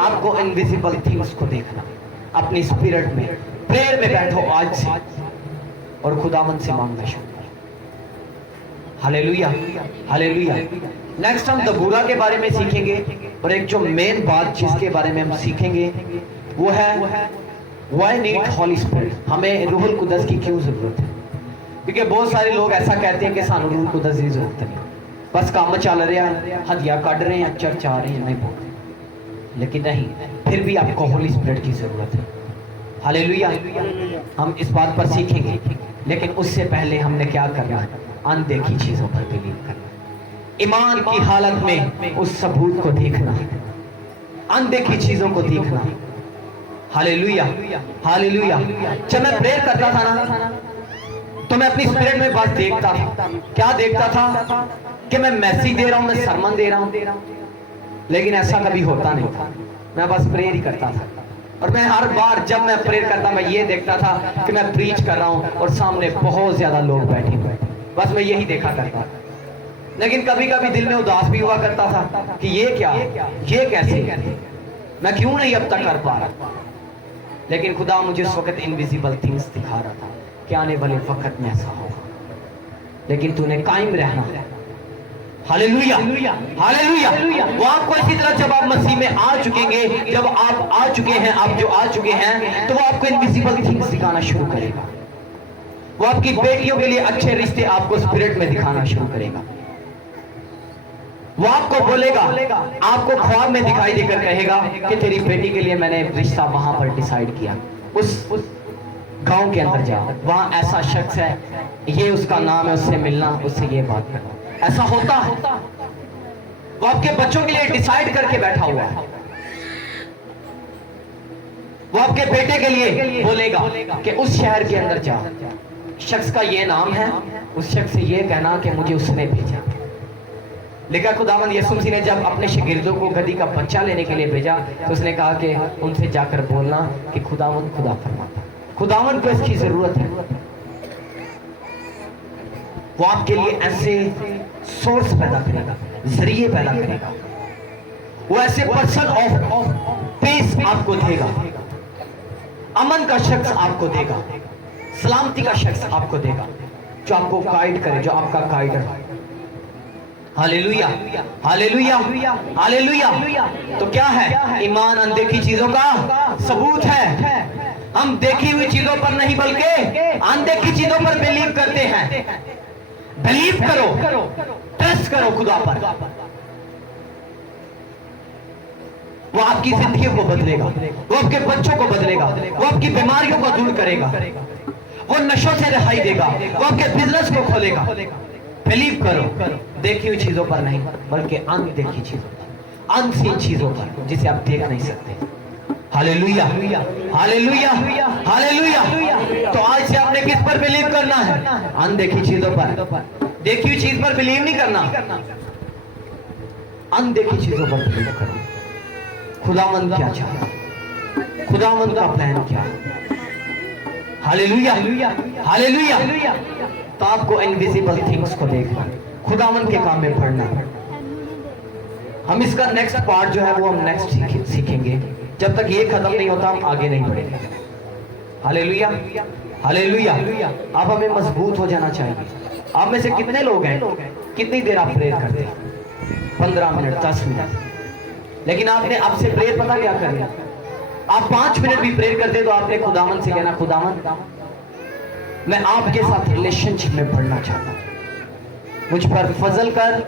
आपको इनविजिबल थिंग्स को देखना, अपनी स्पिरिट में प्रेयर में बैठो आज से और खुदावंद से मांगना शुरू करो। Hallelujah, hallelujah. नेक्स्ट हम दबूरा के बारे में सीखेंगे, और एक जो मेन बात जिसके बारे में हम सीखेंगे वो है व्हाई नीड हॉली स्पिरिट, हमें रूहुल कुदस की क्यों जरूरत है। क्योंकि बहुत सारे लोग ऐसा कहते हैं कि सानू रूहुल कुदस की जरूरत नहीं, बस काम चल रहा है, हदिया कट रहे हैं, चर्च आ रहे हैं, नहीं बोल। लेकिन नहीं, फिर भी आपको हॉली स्पिरिट की जरूरत है। हालेलुया। हम इस बात पर सीखेंगे, लेकिन उससे पहले हमने क्या करना है, अनदेखी चीजों पर बिलीव करना, ईमान की हालत में उस सबूत को देखना, अनदेखी चीजों को देखना। Hallelujah, hallelujah. जब मैं प्रेयर करता था ना, तो मैं अपनी स्पिरिट में बस देखता था, क्या देखता था कि मैं मैसेज दे रहा हूं, मैं सरमन दे रहा हूं, लेकिन ऐसा कभी होता नहीं था। मैं बस प्रेयर ही करता था, और मैं हर बार जब मैं प्रेयर करता मैं ये देखता था कि मैं प्रीच कर रहा हूं और सामने बहुत ज्यादा लोग बैठे हुए, बस मैं यही देखा करता था। लेकिन कभी कभी दिल में उदास भी हुआ करता था कि ये क्या, ये कैसे, मैं क्यों नहीं अब तक कर पा रहा। लेकिन खुदा मुझे उस वक्त इनविजिबल थिंग्स दिखा रहा था कि आने वाले वक्त में ऐसा होगा, लेकिन तूने कायम रहना। Hallelujah, hallelujah. वो आपको इसी तरह जब आप मसीह में आ चुकेंगे, जब आप आ चुके हैं, आप जो आ चुके हैं, तो वो आपको इनविजिबल थिंग्स दिखाना शुरू करेगा। वो आपकी बेटियों के लिए अच्छे रिश्ते आपको स्पिरिट में दिखाना शुरू करेगा। वो आपको बोलेगा, आपको ख्वाब में दिखाई देकर कहेगा कि तेरी बेटी के लिए मैंने रिश्ता वहां पर डिसाइड किया, उस गांव के अंदर जाओ, वहां ऐसा शख्स है, ये उसका नाम है, उससे मिलना, उससे ये बात करना। ऐसा होता है। वो आपके बच्चों के लिए डिसाइड करके बैठा हुआ है। वो आपके बेटे के लिए बोलेगा कि उस शहर के अंदर जा, शख्स का ये नाम है, उस शख्स से ये कहना कि मुझे उसने भेजा। लेकिन खुदावंद यीशु मसीह ने जब अपने शागिर्दों को गधी का बच्चा लेने के लिए भेजा, तो उसने कहा कि उनसे जाकर बोलना कि खुदावंद खुदा फरमाता, खुदावंद को इसकी जरूरत है। वो आपके लिए ऐसे सोर्स पैदा करेगा, जरिए पैदा करेगा। वो ऐसे पर्सन ऑफ पीस आपको देगा, अमन का शख्स आपको देगा, सलामती का शख्स आपको देगा, जो आपको गाइड करे, जो आपका गाइडर है। Hallelujah, hallelujah, hallelujah. तो क्या है, ईमान अनदेखी चीजों का सबूत है। हम देखी हुई चीजों पर नहीं बल्कि अनदेखी चीजों पर बिलीव करते हैं। बिलीव करो, ट्रस्ट करो खुदा पर। वो आपकी जिंदगी को बदलेगा, वो आपके बच्चों को बदलेगा, वो आपकी बीमारियों को दूर करेगा, वो नशों से रिहाई देगा, वो आपके बिजनेस को खोलेगा। बिलीव करो, देखी हुई चीजों पर नहीं बल्कि अनदेखी चीजों पर, अनसीन चीजों पर, जिसे आप देख नहीं सकते। Hallelujah, hallelujah, hallelujah. तो आज से आपने किस पर बिलीव करना है? अनदेखी चीजों पर। देखी हुई चीज पर बिलीव नहीं करना, अनदेखी चीजों पर बिलीव करो। खुदावंद क्या चाहता है, खुदावंद का प्लान क्या है। Hallelujah, hallelujah. तो आपको इनविजिबल थिंग्स को देखना, खुदावंद के काम में पढ़ना। हम इसका नेक्स्ट पार्ट जो है वो हम नेक्स्ट सीखेंगे। जब तक ये खत्म नहीं होता हम आगे नहीं बढ़ेंगे। Hallelujah, hallelujah. आप हमें मजबूत हो जाना चाहिए। आप में से कितने लोग हैं, कितनी देर आप प्रेयर करते हैं? 15 मिनट, 10 मिनट। लेकिन आपने आपसे प्रेयर पता क्या करना, आप 5 मिनट भी प्रेयर करते तो आपने खुदावन से कहना, खुदावन मैं आपके साथ रिलेशनशिप में बढ़ना चाहता हूं, मुझ पर फजल कर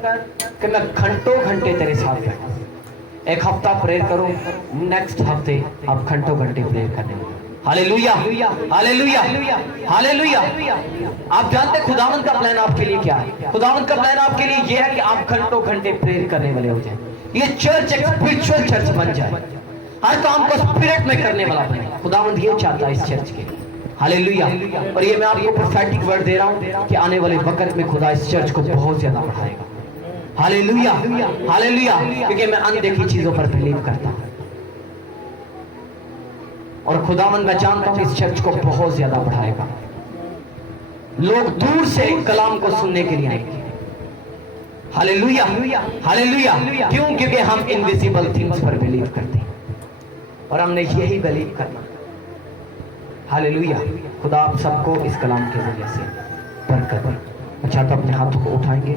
कि मैं घंटों घंटे तेरे साथ बैठूं। एक हफ्ता प्रेयर करो, नेक्स्ट हफ्ते आप घंटों घंटे प्रेयर करने। Hallelujah, hallelujah, hallelujah. आप जानते हैं खुदावन का प्लान आपके लिए क्या है? खुदावन का प्लान आपके लिए यह है कि आप घंटों घंटे प्रेयर करने वाले हो जाए। ये चर्च एक स्पिरिचुअल चर्च बन जाए, हर काम को स्पिरिट में करने वाला बने। खुदावन ये चाहता है इस चर्च के। हालेलुया। और ये मैं आपको प्रोफेटिक वर्ड दे रहा हूं कि आने वाले वक्त में खुदा इस चर्च को बहुत ज्यादा बढ़ाएगा। Hallelujah, hallelujah. क्योंकि मैं अनदेखी चीजों पर बिलीव करता हूं और खुदावन मैं जानता हूं इस चर्च को बहुत ज्यादा बढ़ाएगा। लोग दूर से कलाम को सुनने के लिए आएंगे। Hallelujah, hallelujah. क्यों? क्योंकि हम इनविजिबल थिंग्स पर बिलीव करते हैं और हमने यही बिलीव करना। हालेलुया। खुदा आप सबको इस कलाम के वजह से बरकत दे। अच्छा, तो अपने हाथों को उठाएंगे।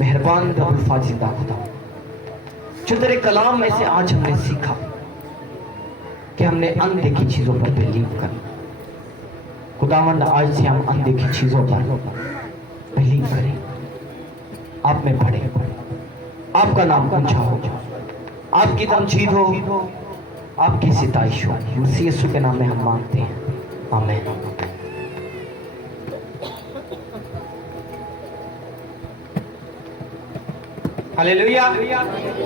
मेहरबान रब्बुल फाजिदा खुदा, जो तेरे कलाम में से आज हमने सीखा कि हमने अनदेखी चीजों पर बिलीव करना। खुदावंद आज से हम अनदेखी चीजों पर बिलीव करें, आप में बढ़े, आपका नाम ऊंचा हो, आपकी तमजीद हो, आपकी सिताइश हो। मसीह यीशु के नाम में हम मांगते हैं, आमीन। हालेलुया।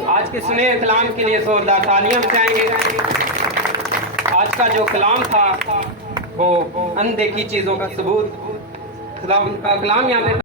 आज के सुने कलाम के लिए जोरदार तालियां बजाएंगे। आज का जो कलाम था वो अनदेखी चीजों का सबूत। खुदा का कलाम यहाँ पे